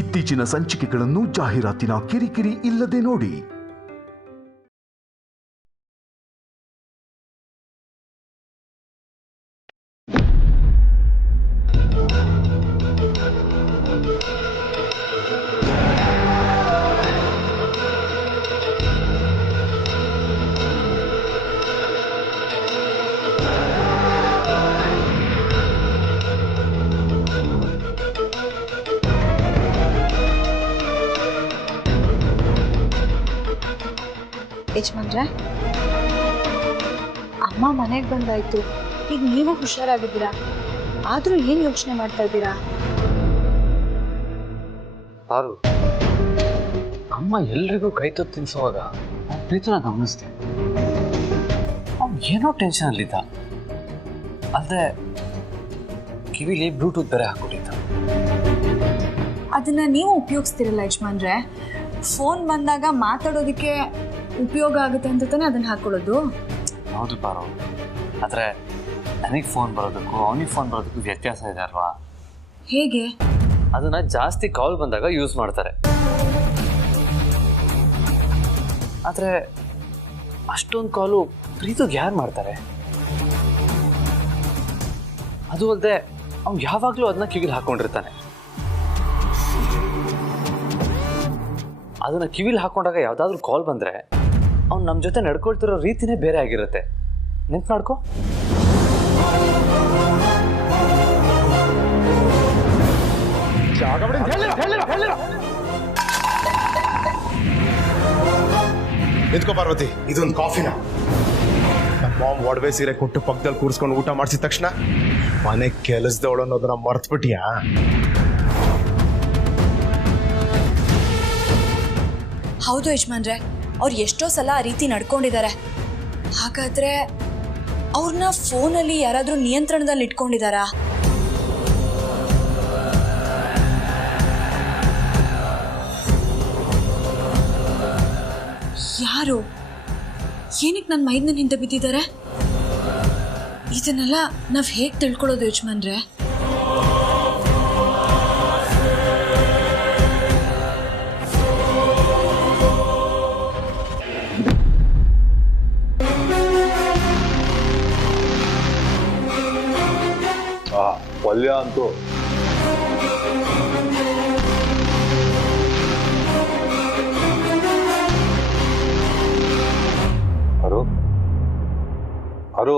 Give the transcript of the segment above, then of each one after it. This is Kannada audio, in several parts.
ಇತ್ತೀಚಿನ ಸಂಚಿಕೆಗಳನ್ನು ಜಾಹೀರಾತಿನ ಕಿರಿಕಿರಿ ಇಲ್ಲದೆ ನೋಡಿ. ಯಜಮಾನ್ರೆ, ಅಮ್ಮ ಮನೆಗೆ ಬಂದಾಯ್ತು. ಈಗ ನೀವು ಹುಷಾರಾಗಿದ್ದೀರಾ, ಆದ್ರೂ ಏನ್ ಯೋಚನೆ ಮಾಡ್ತಾ ಇದ್ದೀರಾ? ಅಮ್ಮ ಎಲ್ರಿಗೂ ಕೈ ತೊತ್ತು ತಿನ್ಸುವಾಗ ಪ್ರೀತನ ಗಮನಿಸ್ದೆ. ಅವ್ನು ಏನೋ ಟೆನ್ಷನ್ ಅಲ್ಲಿದ್ದ. ಅಲ್ಲದೆ ಕಿವಿಲಿ ಬ್ಲೂಟೂತ್ ಬೇರೆ ಹಾಕ್ಬಿಟ್ಟಿದ್ದ. ಅದನ್ನ ನೀವು ಉಪಯೋಗಿಸ್ತಿರಲ್ಲ ಯಜಮಾನ್ರೆ. ಫೋನ್ ಬಂದಾಗ ಮಾತಾಡೋದಕ್ಕೆ ಉಪಯೋಗ ಆಗುತ್ತೆ ಅಂತ ತಾನೇ ಅದನ್ನ ಹಾಕೊಳ್ಳೋದು. ಹೌದು ಪಾರು, ಆದರೆ ನನಗೆ ಫೋನ್ ಬರೋದಕ್ಕೂ ಅವನಿಗೆ ಫೋನ್ ಬರೋದಕ್ಕೂ ವ್ಯತ್ಯಾಸ ಇದೆ ಅಲ್ವಾ? ಹೇಗೆ? ಅದನ್ನ ಜಾಸ್ತಿ ಕಾಲ್ ಬಂದಾಗ ಯೂಸ್ ಮಾಡ್ತಾರೆ. ಆದರೆ ಅಷ್ಟೊಂದು ಕಾಲು ಪ್ರೀತಿಗೆ ಯಾರು ಮಾಡ್ತಾರೆ? ಅದು ಅಲ್ಲದೆ ಅವ್ನು ಯಾವಾಗಲೂ ಅದನ್ನ ಕಿವಿಲಿ ಹಾಕೊಂಡಿರ್ತಾನೆ. ಅದನ್ನ ಕಿವಿಲಿ ಹಾಕೊಂಡಾಗ ಯಾವುದಾದ್ರೂ ಕಾಲ್ ಬಂದರೆ ಅವ್ನು ನಮ್ಮ ಜೊತೆ ನಡ್ಕೊಳ್ತಿರೋ ರೀತಿನೇ ಬೇರೆ ಆಗಿರುತ್ತೆ. ನೆನ್ಪು ಮಾಡ್ಕೊ. ನಿಂತ್ಕೋ ಪಾರ್ವತಿ, ಇದೊಂದು ಕಾಫಿನ. ನಮ್ಮ ಮಾಮ್ ಒಡವೆ ಸೀರೆ ಕೊಟ್ಟು ಪಕ್ಕದಲ್ಲಿ ಕೂರಿಸ್ಕೊಂಡು ಊಟ ಮಾಡಿಸಿದ ತಕ್ಷಣ ಮನೆ ಕೆಲಸದವಳು ಅನ್ನೋದನ್ನ ಮರ್ತ್ಬಿಟ್ಟಿಯಾ? ಹೌದು ಯಜಮಾನ್ರೆ, ಅವ್ರು ಎಷ್ಟೋ ಸಲ ಆ ರೀತಿ ನಡ್ಕೊಂಡಿದ್ದಾರೆ. ಹಾಗಾದ್ರೆ ಅವ್ರನ್ನ ಫೋನಲ್ಲಿ ಯಾರಾದ್ರೂ ನಿಯಂತ್ರಣದಲ್ಲಿ ಇಟ್ಕೊಂಡಿದ್ದಾರಾ? ಯಾರು? ಏನಕ್ಕೆ ನನ್ನ ಮೈದ್ನ ಹಿಂದೆ ಬಿದ್ದಿದ್ದಾರೆ? ಇದನ್ನೆಲ್ಲ ನಾವ್ ಹೇಗ್ ತಿಳ್ಕೊಳ್ಳೋದು ಯಜಮಾನ್ರೆ? ಪಲ್ಯ ಅಂತೂ ಅರು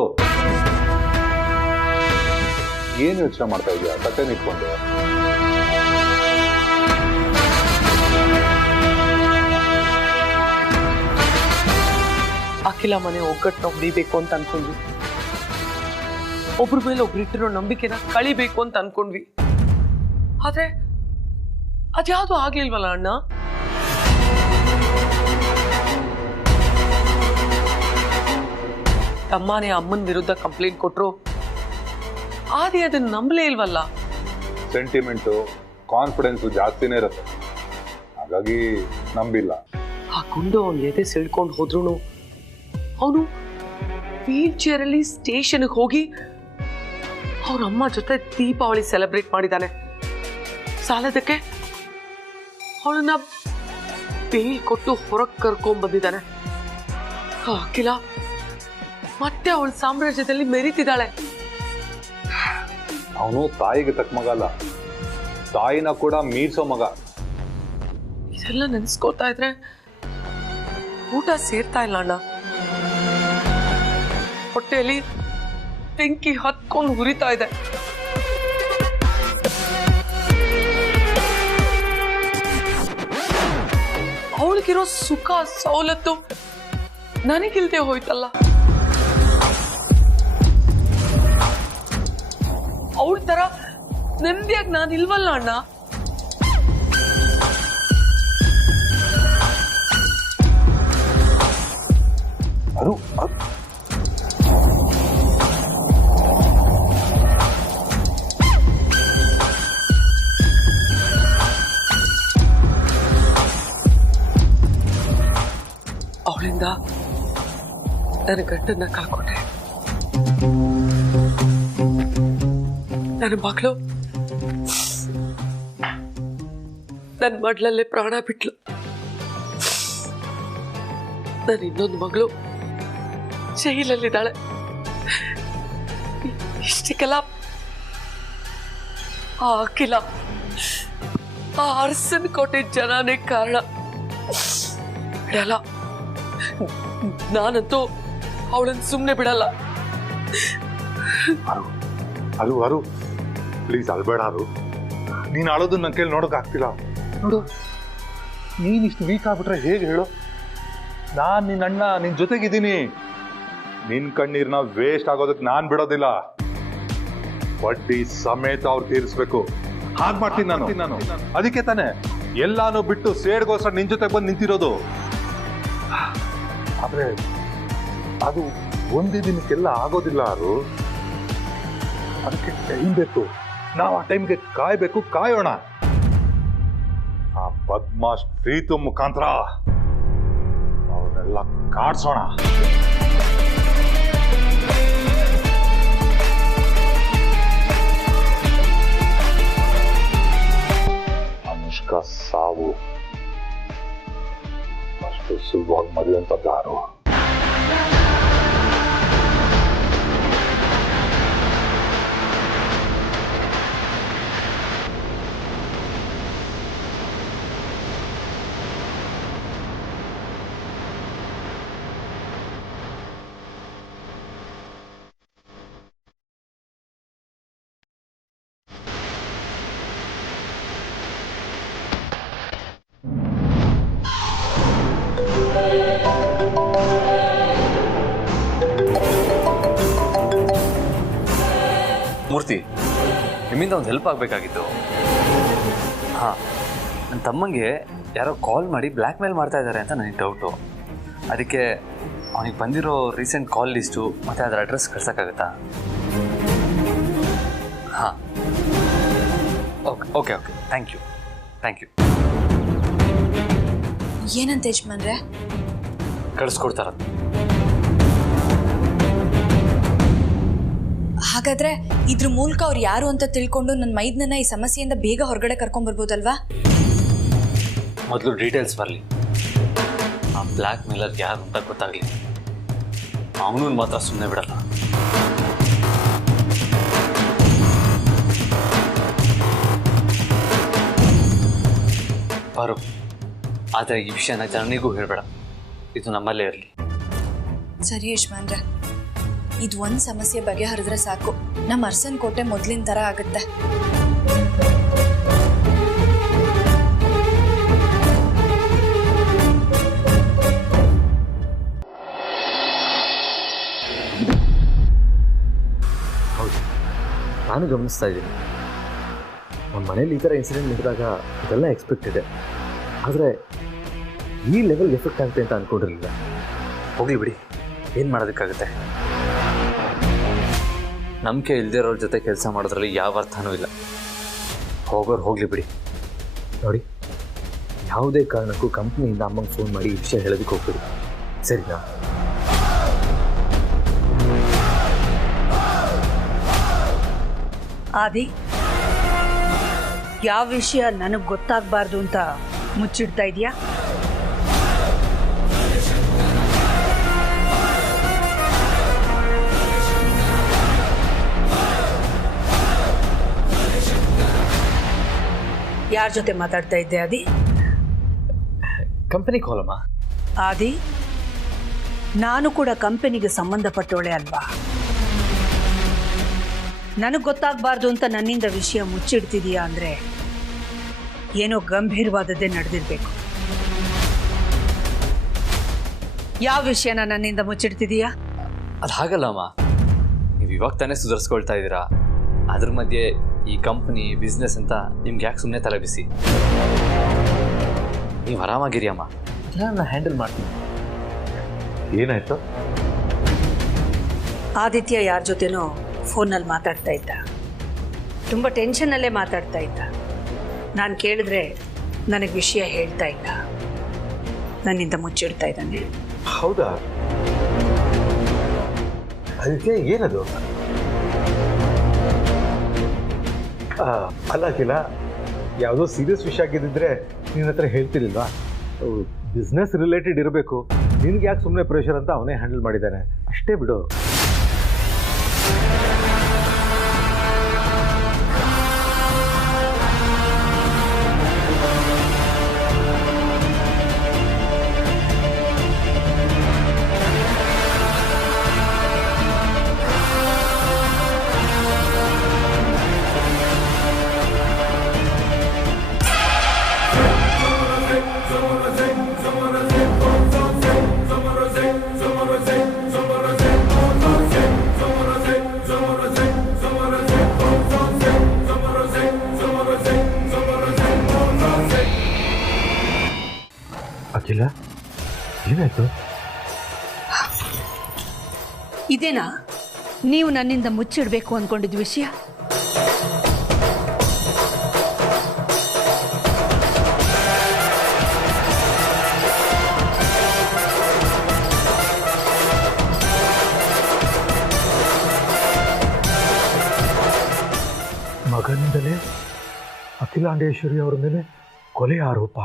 ಏನು ಯೋಚನೆ ಮಾಡ್ತಾ ಇದೀಯ? ತಟ್ಟೆ ನಿಟ್ಕೊಂಡು ಅಖಿಲ ಮನೆ ಒಗ್ಗಟ್ಟು ಹೊಡಿಬೇಕು ಅಂತ ಅನ್ಕೊಂಡ್ವಿ. ಒಬ್ರ ಮೇಲೆ ಒಬ್ರಿಟ್ಟಿರೋ ನಂಬಿಕೆನ ಕಳಿಬೇಕು ಅಂತ ಅನ್ಕೊಂಡ್ವಿ. ಆದ್ರೆ ಅದ್ಯಾವುದು ಆಗ್ಲಿಲ್ವಲ್ಲ ಅಣ್ಣ. ತಮ್ಮನೇ ಅಮ್ಮನ ವಿರುದ್ಧ ಕಂಪ್ಲೇಂಟ್ ಕೊಟ್ರು, ಆದಿ ಅದನ್ನ ನಂಬಲೇ ಇಲ್ವಲ್ಲ. ಸೆಂಟಿಮೆಂಟು ಕಾನ್ಫಿಡೆನ್ಸ್ ಜಾಸ್ತಿನೇ ಇರುತ್ತೆ, ಹಾಗಾಗಿ ನಂಬಿಲ್ಲ. ಆ ಗುಂಡು ಅವನ್ ಎದೆ ಸೆಳ್ಕೊಂಡು ಹೋದ್ರು ಅವನು ವೀಲ್ ಚೇರ್ ಅಲ್ಲಿ ಸ್ಟೇಷನ್ಗೆ ಹೋಗಿ ಅವ್ರ ಅಮ್ಮ ಜೊತೆ ದೀಪಾವಳಿ ಸೆಲೆಬ್ರೇಟ್ ಮಾಡಿದ್ದಾನೆ. ಸಾಲದಕ್ಕೆ ಅವಳನ್ನ ಬೇಲ್ ಕೊಟ್ಟು ಹೊರಗೆ ಕರ್ಕೊಂಡ್ ಬಂದಿದ್ದಾನೆ. ಅಖಿಲ ಮತ್ತೆ ಅವಳ ಸಾಮ್ರಾಜ್ಯದಲ್ಲಿ ಮೆರೀತಿದ್ದಾಳೆ. ಅವನು ತಾಯಿಗೆ ತಕ್ಕ ಮಗ ಅಲ್ಲ, ತಾಯಿನ ಕೂಡ ಮೀರ್ಸೋ ಮಗ. ಇದೆಲ್ಲ ನೆನ್ಸ್ಕೋತಾ ಇದ್ರೆ ಊಟ ಸೇರ್ತಾ ಇಲ್ಲ ಅಣ್ಣ. ಹೊಟ್ಟೆಯಲ್ಲಿ ಬೆಂಕಿ ಹತ್ಕೊಂಡು ಹುರಿತಾ ಇದೆ. ಅವಳಿಗಿರೋ ಸುಖ ಸವಲತ್ತು ನನಗಿಲ್ದೆ ಹೋಯ್ತಲ್ಲ. ಅವಳ ತರ ನೆಮ್ಮದಿಯಾಗಿ ನಾನಿಲ್ವಲ್ಲ ಅಣ್ಣ. ಅರು ಅವಳಿಂದ ನನ್ನ ಗಂಡನ್ನ ಕಳ್ಕೊಂಡೆ. ನನ್ನ ಮಗಳು ನನ್ನ ಮಡ್ಲಲ್ಲೇ ಪ್ರಾಣ ಬಿಟ್ಲು. ನನ್ನ ಇನ್ನೊಂದು ಮಗಳು ಜೈಲಲ್ಲಿದ್ದಾಳೆ. ಇಷ್ಟಕ್ಕೆಲ್ಲ ಆ ಅಖಿಲ, ಆ ಅರಸನ್ ಕೋಟೆ ಜನನೇ ಕಾರಣ. ಬಿಡಲ್ಲ, ನಾನಂತೂ ಅವಳನ್ನು ಸುಮ್ಮನೆ ಬಿಡಲ್ಲ. ಅರು ಪ್ಲೀಸ್ ಅಲ್ಬೇಡ. ನೀನು ಅಳೋದು ನನ್ನ ಕೈಲಿ ನೋಡೋಕೆ ಆಗ್ತಿಲ್ಲ. ನೋಡು, ನೀನು ಇಷ್ಟು ವೀಕ್ ಆಗ್ಬಿಟ್ರೆ ಹೇಗೆ ಹೇಳು? ನಾನು ನಿನ್ನ ಅಣ್ಣ, ನಿನ್ನ ಜೊತೆಗಿದ್ದೀನಿ. ನಿನ್ನ ಕಣ್ಣೀರ್ನ ವೇಸ್ಟ್ ಆಗೋದಕ್ಕೆ ನಾನು ಬಿಡೋದಿಲ್ಲ. ಬಡ್ಡಿ ಸಮೇತ ಅವ್ರು ತೀರಿಸ್ಬೇಕು. ಹಾಗೆ ಮಾಡ್ತೀನಿ ನಾನು. ಅದಕ್ಕೆ ತಾನೆ ಎಲ್ಲಾನು ಬಿಟ್ಟು ಸೇಡ್ಗೋಸ್ಕರ ನಿನ್ನ ಜೊತೆ ಬಂದು ನಿಂತಿರೋದು. ಆದ್ರೆ ಅದು ಒಂದೇ ದಿನಕ್ಕೆಲ್ಲ ಆಗೋದಿಲ್ಲ. ಅದಕ್ಕೆ ಟೈಮ್ ಬೇಕು. ನಾವು ಆ ಟೈಮ್ಗೆ ಕಾಯೋಣ. ಆ ಬದ್ಮಾಶ್ ಪ್ರೀತು ಮುಖಾಂತರ ಅವನ್ನೆಲ್ಲ ಕಾಡ್ಸೋಣ. ಅನುಷ್ಕಾ ಸಾವು ಅಷ್ಟು ಸುಲಭವಾಗಿ ಮರೆಯುವಂಥದ್ದಾರು. ಮೂರ್ತಿ, ನಿಮ್ಮಿಂದ ಒಂದು ಹೆಲ್ಪ್ ಆಗಬೇಕಾಗಿತ್ತು. ಹಾಂ, ನನ್ನ ತಮ್ಮಂಗೆ ಯಾರೋ ಕಾಲ್ ಮಾಡಿ ಬ್ಲ್ಯಾಕ್ ಮೇಲ್ ಮಾಡ್ತಾ ಇದ್ದಾರೆ ಅಂತ ನನಗೆ ಡೌಟು. ಅದಕ್ಕೆ ಅವನಿಗೆ ಬಂದಿರೋ ರೀಸೆಂಟ್ ಕಾಲ್ ಲಿಸ್ಟು ಮತ್ತು ಅದರ ಅಡ್ರೆಸ್ ಕಳ್ಸೋಕ್ಕಾಗತ್ತಾ? ಹಾಂ, ಓಕೆ ಥ್ಯಾಂಕ್ ಯು. ಏನಂತ ಯಜಮಾನ್ರೆ? ಕಳಿಸ್ಕೊಡ್ತಾರದು. ಹಾಗಾದ್ರೆ ಇದ್ರ ಮೂಲಕ ಅವ್ರು ಯಾರು ಅಂತ ತಿಳ್ಕೊಂಡು ನನ್ನ ಮೈದ್ನನ್ನ ಈ ಸಮಸ್ಯೆಯಿಂದ ಬೇಗ ಹೊರಗಡೆ ಕರ್ಕೊಂಡ್ಬರ್ಬೋದಲ್ವಾ? ಮೊದಲು ಡೀಟೇಲ್ಸ್ ಬರಲಿ. ಆ ಬ್ಲ್ಯಾಕ್ ಮೇಲರ್ ಯಾರು ಅಂತ ಗೊತ್ತಾಗಲಿ. ಅವನನ್ನು ಮಾತ್ರ ಸುಮ್ಮನೆ ಬಿಡಲ್ಲ. ಬಾರು, ಆದರೆ ಈ ವಿಷಯನ ಜನನಿಗೂ ಹೇಳಬೇಡ. ಇದು ನಮ್ಮಲ್ಲೇ ಇರಲಿ. ಸರಿ ಯಜಮಾನ್ರೆ, ಇದು ಒಂದು ಸಮಸ್ಯೆ ಬಗೆಹರಿದ್ರೆ ಸಾಕು. ನಮ್ಮ ಅರಸನ್ ಕೋಟೆ ಮೊದಲಿನ ಥರ ಆಗುತ್ತೆ. ಹೌದು, ನಾನು ಗಮನಿಸ್ತಾ ಇದ್ದೀನಿ. ನಮ್ಮ ಮನೇಲಿ ಈ ಥರ ಇನ್ಸಿಡೆಂಟ್ ನಡೆದಾಗ ಇದೆಲ್ಲ ಎಕ್ಸ್ಪೆಕ್ಟೆಡ್. ಆದರೆ ಈ ಲೆವೆಲ್ ಎಫೆಕ್ಟ್ ಆಗುತ್ತೆ ಅಂತ ಅಂದ್ಕೊಂಡಿರಲಿಲ್ಲ. ಹೋಗ್ಲಿ ಬಿಡಿ, ಏನು ಮಾಡೋದಕ್ಕಾಗುತ್ತೆ. ನಂಬಿಕೆ ಇಲ್ದಿರೋರ ಜೊತೆ ಕೆಲಸ ಮಾಡೋದ್ರಲ್ಲಿ ಯಾವ ಅರ್ಥನೂ ಇಲ್ಲ. ಹೋಗೋರು ಹೋಗಲಿ ಬಿಡಿ. ನೋಡಿ, ಯಾವುದೇ ಕಾರಣಕ್ಕೂ ಕಂಪ್ನಿಯಿಂದ ಅಮ್ಮಂಗೆ ಫೋನ್ ಮಾಡಿ ಈ ವಿಷಯ ಹೇಳೋದಕ್ಕೆ ಹೋಗ್ಬಿಡಿ, ಸರಿನಾ? ಆದಿ, ಯಾವ ವಿಷಯ ನನಗೆ ಗೊತ್ತಾಗಬಾರ್ದು ಅಂತ ಮುಚ್ಚಿಡ್ತಾ ಇದೆಯಾ? ಯಾರ ಜೊತೆ ಮಾತಾಡ್ತಾ ಇದ್ದೆ ಆದಿ? ಕಂಪನಿ ಕಾಲಮ್ಮ. ಆದಿ, ನಾನು ಕೂಡ ಕಂಪನಿಗೆ ಸಂಬಂಧಪಟ್ಟವಳೆ ಅಲ್ವಾ? ನನಗೆ ಗೊತ್ತಾಗಬಾರ್ದು ಅಂತ ನನ್ನಿಂದ ವಿಷಯ ಮುಚ್ಚಿಡ್ತಿದೀಯಾ ಅಂದರೆ ಏನೋ ಗಂಭೀರವಾದದ್ದೇ ನಡೆದಿರಬೇಕು. ಯಾವ ವಿಷಯನ ನನ್ನಿಂದ ಮುಚ್ಚಿಡ್ತಿದೀಯಾ? ಅದು ಹಾಗಲ್ಲಮ್ಮ, ನೀವು ಇವಾಗ ತಾನೇ ಸುಧಾರಿಸ್ಕೊಳ್ತಾ ಇದ್ದೀರಾ. ಅದ್ರ ಮಧ್ಯೆ ಈ ಕಂಪ್ನಿ ಬಿಸ್ನೆಸ್ ಅಂತ ನಿಮ್ಗೆ ಯಾಕೆ ಸುಮ್ಮನೆ ತಲೆ ಬಿಸಿ? ನೀವು ಆರಾಮಾಗಿರಿ ಅಮ್ಮ. ನಾನು ಹ್ಯಾಂಡಲ್ ಮಾಡ್ತೀನಿ. ಏನಾಯ್ತು? ಆದಿತ್ಯ ಯಾರ ಜೊತೆನೋ ಫೋನಲ್ಲಿ ಮಾತಾಡ್ತಾ ಇದ್ದ. ತುಂಬ ಟೆನ್ಷನ್ನಲ್ಲೇ ಮಾತಾಡ್ತಾ ಇದ್ದ. ನಾನು ಕೇಳಿದ್ರೆ ನನಗೆ ವಿಷಯ ಹೇಳ್ತಾ ಇಲ್ಲ, ನನ್ನಿಂದ ಮುಚ್ಚಿಡ್ತಾ ಇದ್ದಾನೆ. ಹೌದಾ? ಅದಕ್ಕೆ ಏನದು? ಅಲ್ಲ ಯಾವುದೋ ಸೀರಿಯಸ್ ವಿಷಯ ಆಗಿದ್ದಿದ್ರೆ ನಿನ್ನ ಹತ್ರ ಹೇಳ್ತಿರ್ಲಿಲ್ವಾ? ಬಿಸ್ನೆಸ್ ರಿಲೇಟೆಡ್ ಇರಬೇಕು, ನಿನ್ಗೆ ಯಾಕೆ ಸುಮ್ಮನೆ ಪ್ರೆಷರ್ ಅಂತ ಅವನೇ ಹ್ಯಾಂಡಲ್ ಮಾಡಿದ್ದಾನೆ, ಅಷ್ಟೇ ಬಿಡು. ಅಖಿಲ, ಏನಾಯ್ತು? ಇದೇನಾ ನೀವು ನನ್ನಿಂದ ಮುಚ್ಚಿಡಬೇಕು ಅಂದ್ಕೊಂಡಿದ್ದ ವಿಷಯ? ಮಗನಿಂದಲೇ ಅಖಿಲಾಂಡೇಶ್ವರಿ ಅವರ ಮೇಲೆ ಕೊಲೆ ಆರೋಪ.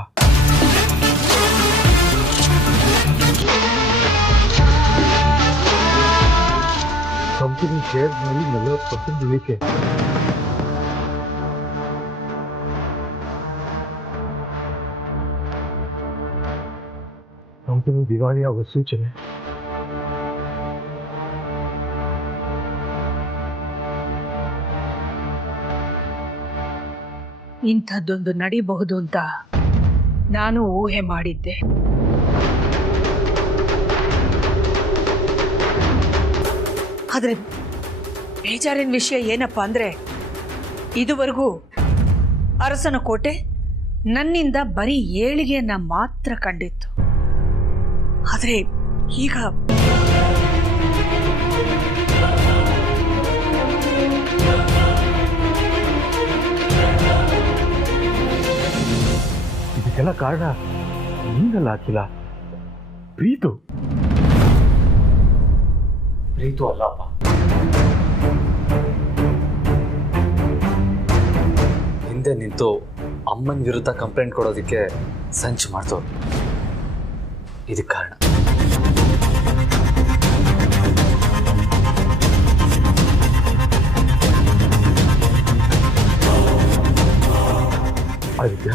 ಕಂಪನಿ ಶೇರ್ನಲ್ಲಿ 40% ಇಳಿಕೆ. ಕಂಪನಿ ದಿವಾಳಿಯಾಗುವ ಸೂಚನೆ. ಇಂಥದ್ದೊಂದು ನಡೀಬಹುದು ಅಂತ ನಾನು ಊಹೆ ಮಾಡಿದ್ದೆ. ಆದರೆ ಬೇಜಾರಿನ ವಿಷಯ ಏನಪ್ಪ ಅಂದರೆ, ಇದುವರೆಗೂ ಅರಸನ ಕೋಟೆ ನನ್ನಿಂದ ಬರೀ ಏಳಿಗೆಯನ್ನ ಮಾತ್ರ ಕಂಡಿತ್ತು. ಆದರೆ ಈಗ ಇದಕ್ಕೆಲ್ಲ ಕಾರಣ ನೀನಲ್ಲ ಅಖಿಲ, ಪ್ರೀತು. ಪ್ರೀತು ಅಲ್ಲಪ್ಪ, ಹಿಂದೆ ನಿಂತು ಅಮ್ಮನ ವಿರುದ್ಧ ಕಂಪ್ಲೇಂಟ್ ಕೊಡೋದಕ್ಕೆ ಸಂಚು ಮಾಡ್ತವ್ರು. ಇದಕ್ಕೆ ಕಾರಣ ಆದಿತ್ಯ,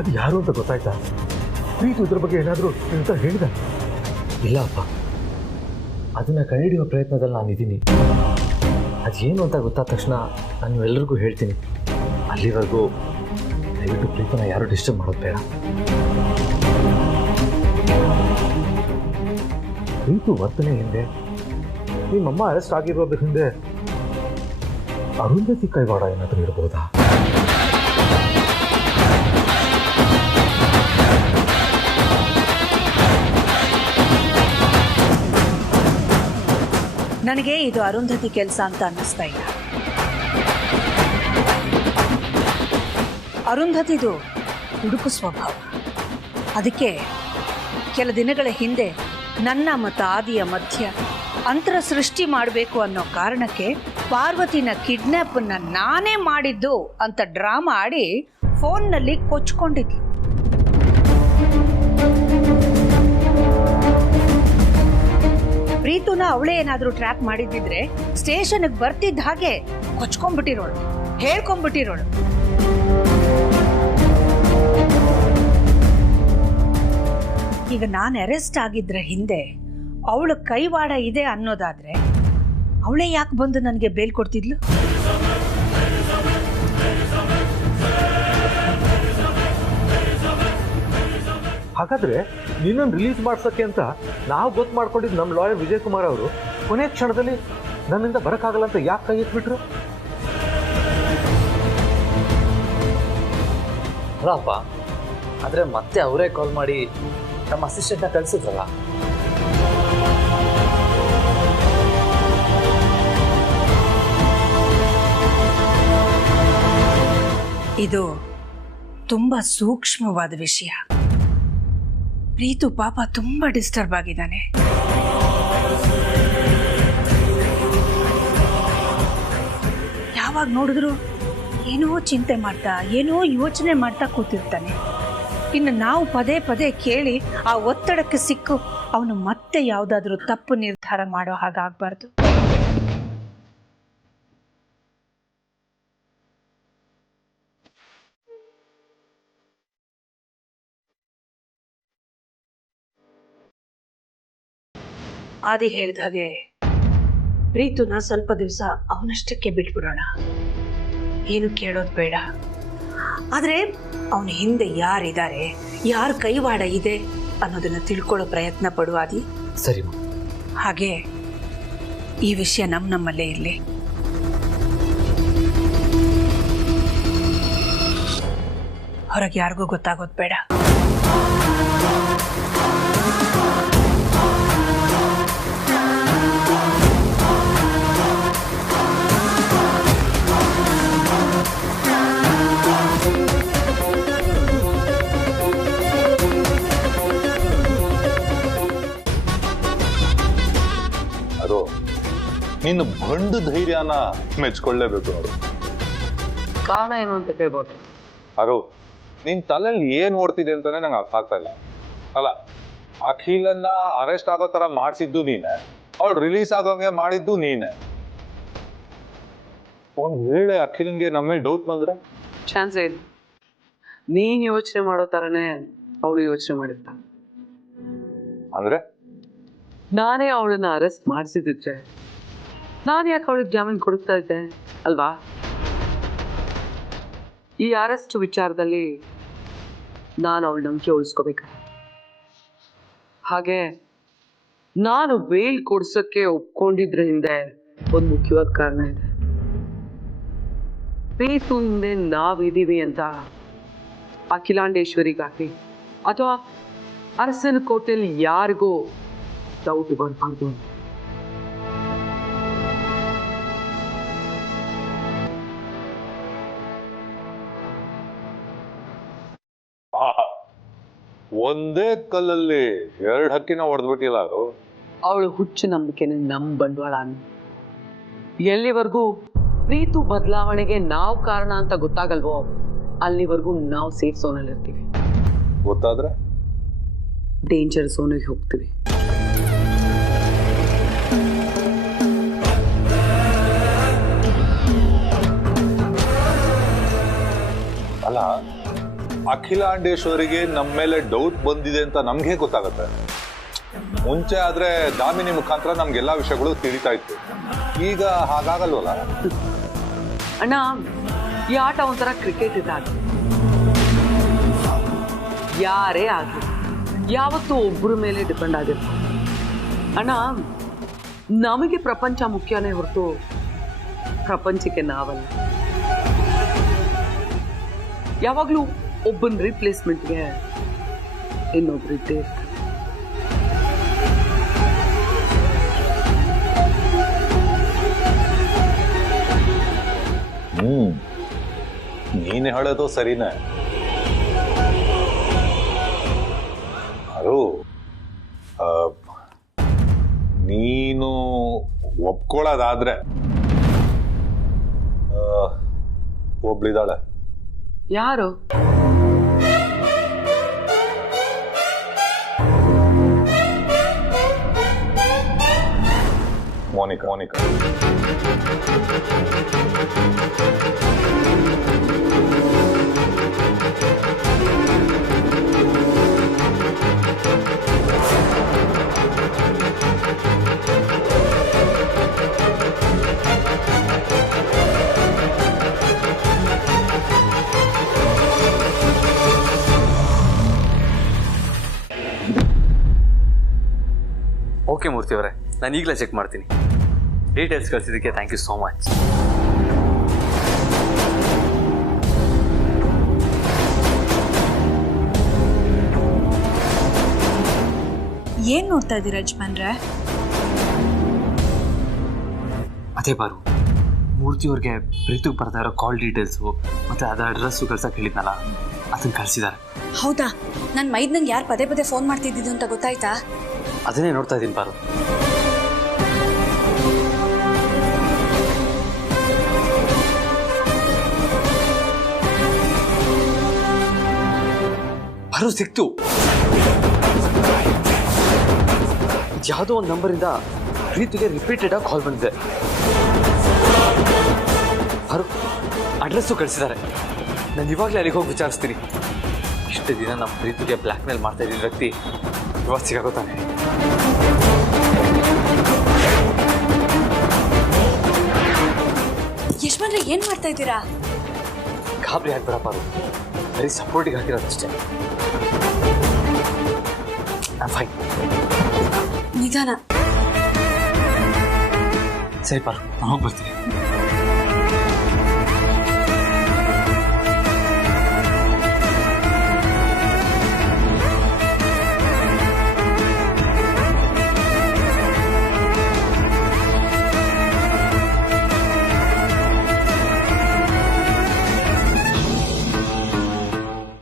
ಅದು ಯಾರು ಅಂತ ಗೊತ್ತಾಯ್ತಾ? ಪ್ರೀತು ಇದ್ರ ಬಗ್ಗೆ ಏನಾದರೂ ಅಂತ ಹೇಳಿದ? ಇಲ್ಲ ಅಪ್ಪ, ಅದನ್ನು ಕಂಡುಹಿಡಿಯುವ ಪ್ರಯತ್ನದಲ್ಲಿ ನಾನಿದ್ದೀನಿ. ಅದೇನು ಅಂತ ಗೊತ್ತಾದ ತಕ್ಷಣ ನಾನು ಎಲ್ಲರಿಗೂ ಹೇಳ್ತೀನಿ. ಅಲ್ಲಿವರೆಗೂ ದಯವಿಟ್ಟು ಪ್ರೀತನ ಯಾರು ಡಿಸ್ಟರ್ಬ್ ಮಾಡೋದು ಬೇಡ. ಪ್ರೀತು ವರ್ತನೆ ಹಿಂದೆ, ನಿಮ್ಮಮ್ಮ ಅರೆಸ್ಟ್ ಆಗಿರೋದ್ರ ಹಿಂದೆ ಅರುಂಧತಿ ಕೈವಾಡ ಏನಾದರೂ ಇರಬಹುದಾ? ನನಗೆ ಇದು ಅರುಂಧತಿ ಕೆಲಸ ಅಂತ ಅನ್ನಿಸ್ತಾ ಇಲ್ಲ. ಅರುಂಧತಿದು ಹುಡುಕು ಸ್ವಭಾವ. ಅದಕ್ಕೆ ಕೆಲ ದಿನಗಳ ಹಿಂದೆ ನನ್ನ ಮತ್ತು ಆದಿಯ ಮಧ್ಯ ಅಂತರ ಸೃಷ್ಟಿ ಮಾಡಬೇಕು ಅನ್ನೋ ಕಾರಣಕ್ಕೆ ಪಾರ್ವತಿನ ಕಿಡ್ನಾಪನ್ನು ನಾನೇ ಮಾಡಿದ್ದು ಅಂತ ಡ್ರಾಮಾ ಆಡಿ ಫೋನ್ನಲ್ಲಿ ಕೊಚ್ಕೊಂಡಿದ್ಲು. ಪ್ರೀತುನ ಅವಳೇ ಏನಾದರೂ ಟ್ರ್ಯಾಕ್ ಮಾಡಿದ್ದಿದ್ರೆ ಸ್ಟೇಷನ್ಗೆ ಬರ್ತಿದ್ದ ಹಾಗೆ ಕೊಚ್ಕೊಂಡ್ಬಿಟ್ಟಿರೋಳು, ಹೇಳ್ಕೊಂಡ್ಬಿಟ್ಟಿರೋಳು. ಈಗ ನಾನು ಅರೆಸ್ಟ್ ಆಗಿದ್ರ ಹಿಂದೆ ಅವಳ ಕೈವಾಡ ಇದೆ ಅನ್ನೋದಾದ್ರೆ ಅವಳೇ ಯಾಕೆ ಬಂದು ನನಗೆ ಬೇಲ್ ಕೊಡ್ತಿದ್ಲು? ಹಾಗಾದ್ರೆ ನಿನ್ನನ್ನು ರಿಲೀಸ್ ಮಾಡ್ಸಕ್ಕೆ ಅಂತ ನಾವು ಗೊತ್ತು ಮಾಡ್ಕೊಂಡಿದ್ದು ನಮ್ಮ ಲಾಯರ್ ವಿಜಯ್ ಕುಮಾರ್ ಅವರು ಕೊನೆ ಕ್ಷಣದಲ್ಲಿ ನನ್ನಿಂದ ಬರೋಕ್ಕಾಗಲ್ಲ ಅಂತ ಯಾಕೆ ಕೈ ಎತ್ಬಿಟ್ರು? ಅಲ್ಲಪ್ಪ, ಆದರೆ ಮತ್ತೆ ಅವರೇ ಕಾಲ್ ಮಾಡಿ ನಮ್ಮ ಅಸಿಸ್ಟೆಂಟ್ನ ಕಳಿಸಿದ್ರಲ್ಲ. ಇದು ತುಂಬಾ ಸೂಕ್ಷ್ಮವಾದ ವಿಷಯ. ಪ್ರೀತು ಪಾಪ ತುಂಬಾ ಡಿಸ್ಟರ್ಬ್ ಆಗಿದ್ದಾನೆ. ಯಾವಾಗ ನೋಡಿದ್ರು ಏನೋ ಚಿಂತೆ ಮಾಡ್ತಾ ಏನೋ ಯೋಚನೆ ಮಾಡ್ತಾ ಕೂತಿರ್ತಾನೆ. ಇನ್ನು ನಾವು ಪದೇ ಪದೇ ಕೇಳಿ ಆ ಒತ್ತಡಕ್ಕೆ ಸಿಕ್ಕು ಅವನು ಮತ್ತೆ ಯಾವುದಾದ್ರೂ ತಪ್ಪು ನಿರ್ಧಾರ ಮಾಡೋ ಹಾಗಾಗಬಾರ್ದು. ಆದಿ ಹೇಳಿದ ಹಾಗೆ ಪ್ರೀತುನ ಸ್ವಲ್ಪ ದಿವಸ ಅವನಷ್ಟಕ್ಕೆ ಬಿಟ್ಬಿಡೋಣ. ಏನು ಕೇಳೋದು ಬೇಡ. ಆದರೆ ಅವನ ಹಿಂದೆ ಯಾರಿದ್ದಾರೆ, ಯಾರ ಕೈವಾಡ ಇದೆ ಅನ್ನೋದನ್ನ ತಿಳ್ಕೊಳ್ಳೋ ಪ್ರಯತ್ನ ಪಡುವ ಆದಿ. ಸರಿ. ಹಾಗೆ ಈ ವಿಷಯ ನಮ್ಮಲ್ಲೇ ಇರಲಿ. ಹೊರಗೆ ಯಾರಿಗೂ ಗೊತ್ತಾಗೋದು ಬೇಡ. ನಿನ್ನ ಬಂಡು ಧೈರ್ಯನ ಮೆಚ್ಕೊಳ್ಳೇಬೇಕು ನೋಡು. ಕಾರಣ ಏನು ಅಂತ ಕೇಳ್ಬೋದು? ಅರು, ನಿನ್ ತಲೆಯಲ್ಲಿ ಏನ್ ಓಡ್ತಿದೆ ಅಂತಾನೆ ನಂಗೆ ಅರ್ಥ ಆಗ್ತಾ ಇಲ್ಲ. ಅಲ್ಲ, ಅಖಿಲನ್ನ ಅರೆಸ್ಟ್ ಆಗೋ ತರ ಮಾಡಿಸಿದ್ದು ನೀನೆ, ಅವಳು ರಿಲೀಸ್ ಆಗೋಂಗೆ ಮಾಡಿದ್ದು ನೀನೆ. ಒಂದ್ ವೇಳೆ ಅಖಿಲನ್ಗೆ ನಮ್ಮ ಮೇಲೆ ಡೌಟ್ ಬಂದ್ರೆ ಚಾನ್ಸೇ ಇಲ್ಲ. ನೀನ್ ಯೋಚನೆ ಮಾಡೋ ತರನೇ ಅವಳು ಯೋಚನೆ ಮಾಡಿರ್ತಾಳೆ. ಅಂದ್ರೆ ನಾನೇ ಅವಳನ್ನ ಅರೆಸ್ಟ್ ಮಾಡಿಸಿದ್ರೆ ನಾನು ಯಾಕೆ ಅವಳಿಗೆ ಜಾಮೀನು ಕೊಡ್ತಾ ಇದ್ದೆ ಅಲ್ವಾ? ಈ ಅರೆಸ್ಟ್ ವಿಚಾರದಲ್ಲಿ ನಾನು ಅವಳ ನಂಬಿಕೆ ಉಳಿಸ್ಕೋಬೇಕ. ಹಾಗೆ ನಾನು ಬೇಲ್ ಕೊಡ್ಸಕ್ಕೆ ಒಪ್ಕೊಂಡಿದ್ರ ಹಿಂದೆ ಒಂದು ಮುಖ್ಯವಾದ ಕಾರಣ ಇದೆ. ಪ್ರೀತು ಹಿಂದೆ ನಾವಿದೀವಿ ಅಂತ ಅಖಿಲಾಂಡೇಶ್ವರಿಗಾಗಲಿ ಅಥವಾ ಅರಸನ ಕೋಟೆಯಲ್ಲಿ ಯಾರಿಗೂ ಡೌಟ್ ಬರಬಾರ್ದು. ಒಂದೇ ಕಲ್ಲಲ್ಲಿ ಎರಡು ಹಕ್ಕಿನ ಹೊಡೆದ್ಬಿಟ್ಟಿಲ್ಲ. ಅದು ಅವಳು ಹುಚ್ಚು ನಂಬಿಕೆನ ನಮ್ಮ ಬಂಡವಾಳ. ಎಲ್ಲಿವರೆಗೂ ಪ್ರೀತು ಬದಲಾವಣೆಗೆ ನಾವು ಕಾರಣ ಅಂತ ಗೊತ್ತಾಗಲ್ವೋ ಅಲ್ಲಿವರೆಗೂ ನಾವು ಸೇಫ್ ಝೋನಲ್ಲಿ ಇರ್ತೀವಿ. ಗೊತ್ತಾದ್ರೆ ಡೇಂಜರ್ ಝೋನಿಗೆ ಹೋಗ್ತೀವಿ. ಅಲ್ಲ, ಅಖಿಲಾಂಡೇಶ್ವರಿಗೆ ನಮ್ಮ ಮೇಲೆ ಡೌಟ್ ಬಂದಿದೆ ಅಂತ ನಮ್ಗೆ ಗೊತ್ತಾಗತ್ತೆ. ಮುಂಚೆ ಆದ್ರೆ ದಾಮಿನಿ ಮುಖಾಂತರ ನಮ್ಗೆಲ್ಲಾ ವಿಷಯಗಳು ತಿಳಿತಾ ಇತ್ತು. ಈಗ ಹಾಗಾಗಲ್ವಲ್ಲ ಅಣ್ಣ. ಈ ಆಟ ಒಂಥರ ಕ್ರಿಕೆಟ್ ಇದ್ದಾಗ ಯಾರೇ ಆಗಲಿ ಯಾವತ್ತೂ ಒಬ್ಬರ ಮೇಲೆ ಡಿಪೆಂಡ್ ಆಗಿರ್ತಾರೆ ಅಣ್ಣ. ನಮಗೆ ಪ್ರಪಂಚ ಮುಖ್ಯನೇ ಹೊರತು ಪ್ರಪಂಚಕ್ಕೆ ನಾವಲ್ಲ. ಯಾವಾಗ್ಲೂ ಒಬ್ಬನ ರಿಪ್ಲೇಸ್ಮೆಂಟ್ಗೆ ಇನ್ನೊಬ್ರು ಇದ್ದೇ ಇರ್ತಾರೆ. ನೀನ್ ಹೇಳೋದು ಸರಿನೇ. ಅರು, ನೀನು ಒಪ್ಕೊಳ್ಳೋದಾದ್ರೆ ಒಬ್ಳಿದಾಳೆ. ಯಾರು? ಮೋನಿಕಾ. ಮೋನಿಕಾ ಓಕೆ ಮೂರ್ತಿ ಅವರೇ, ನಾನು ಈಗಲೇ ಚೆಕ್ ಮಾಡ್ತೀನಿ. ಡೀಟೇಲ್ಸ್ ಕಳಿಸಿದ್ದಕ್ಕೆ ಥ್ಯಾಂಕ್ ಯು ಸೋ ಮಚ್. ಏನ್ ನೋಡ್ತಾ ಇದ್ದೀರಾ ಯಜಮಾನ್ರೆ? ಅದೇ ಬಾರು, ಮೂರ್ತಿಯವ್ರಿಗೆ ಪ್ರೀತಿಗೆ ಬರ್ತಾ ಇರೋ ಕಾಲ್ ಡೀಟೇಲ್ಸು ಮತ್ತು ಅದರ ಅಡ್ರೆಸ್ಸು ಕಳ್ಸಕ್ಕೆ ಹೇಳಿದ್ನಲ್ಲ, ಅದನ್ನು ಕಳಿಸಿದ್ದಾರೆ. ಹೌದಾ? ನನ್ನ ಮೈದ್ನಂಗೆ ಯಾರು ಪದೇ ಪದೇ ಫೋನ್ ಮಾಡ್ತಿದ್ದಿದ್ದು ಅಂತ ಗೊತ್ತಾಯ್ತಾ? ಅದನ್ನೇ ನೋಡ್ತಾ ಇದ್ದೀನಿ ಬಾರು. ಪಾರು ಸಿಕ್ತು. ಯಾವುದೋ ಒಂದು ನಂಬರಿಂದ ಪ್ರೀತಿಗೆ ರಿಪೀಟೆಡ್ ಆಗಿ ಕಾಲ್ ಬಂದಿದೆ. ಪಾರು ಅಡ್ರೆಸ್ಸು ಕಳಿಸಿದ್ದಾರೆ. ನಾನು ಇವಾಗಲೇ ಅಲ್ಲಿಗೆ ಹೋಗಿ ವಿಚಾರಿಸ್ತೀನಿ. ಇಷ್ಟು ದಿನ ನಮ್ಮ ಪ್ರೀತಿಗೆ ಬ್ಲ್ಯಾಕ್ ಮೇಲ್ ಮಾಡ್ತಾ ಇದ್ದ ವ್ಯಕ್ತಿ ಇವಾಗ ಸಿಗಾಗೋತಾನೆ. ಯಜಮಾನ್ರೆ ಏನ್ ಮಾಡ್ತಾ ಇದ್ದೀರಾ? ಗಾಬರಿ ಆಗ್ಬೇಡ ಪಾರು, ಬರೀ ಸಪೋರ್ಟಿಗೆ ಹಾಕಿರೋದಷ್ಟೇ. ಫೈನ್. ನಿಧಾನ. ಸರಿ ಪಾರು, ನಾನು ಹೋಗಿ ಬರ್ತೀನಿ.